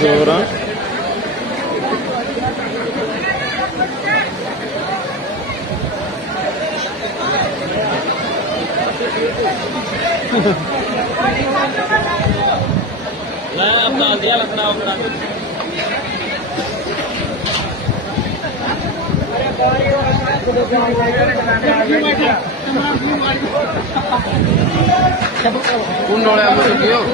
जोर आ अपना दिया लगना कौन डोले आप